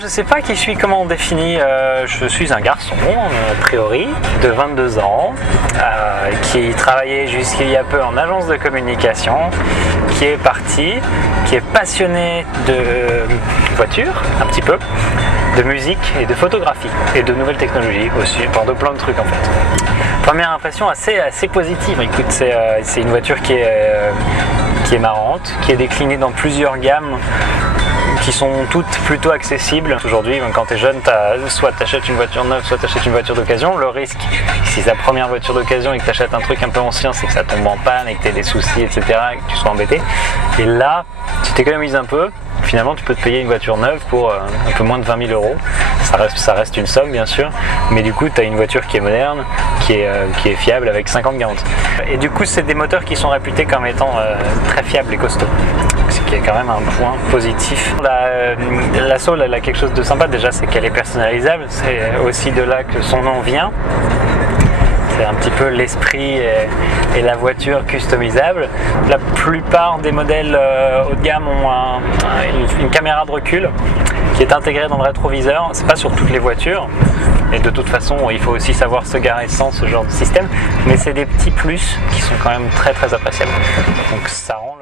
Je sais pas qui je suis, comment on définit. Je suis un garçon, a priori, de 22 ans, qui travaillait jusqu'il y a peu en agence de communication, qui est parti, qui est passionné de voitures, un petit peu, de musique et de photographie, et de nouvelles technologies aussi, enfin de plein de trucs en fait. Première impression assez positive. Écoute, c'est une voiture qui est marrante, qui est déclinée dans plusieurs gammes, qui sont toutes plutôt accessibles. Aujourd'hui, quand tu es jeune, soit tu achètes une voiture neuve, soit tu achètes une voiture d'occasion. Le risque, si c'est ta première voiture d'occasion et que tu achètes un truc un peu ancien, c'est que ça tombe en panne et que tu aies des soucis, etc., et que tu sois embêté. Et là, tu t'économises un peu. Finalement, tu peux te payer une voiture neuve pour un peu moins de 20 000 euros. Ça reste une somme, bien sûr, mais du coup, tu as une voiture qui est moderne, qui est fiable avec 5 ans de garantie. Et du coup, c'est des moteurs qui sont réputés comme étant très fiables et costauds. Ce qui est quand même un point positif. La Soul, elle a quelque chose de sympa déjà, c'est qu'elle est personnalisable. C'est aussi de là que son nom vient. C'est un petit peu l'esprit et la voiture customisable. La plupart des modèles haut de gamme ont une caméra de recul qui est intégrée dans le rétroviseur. C'est pas sur toutes les voitures. Et de toute façon, il faut aussi savoir se garer sans ce genre de système. Mais c'est des petits plus qui sont quand même très appréciables. Donc ça rend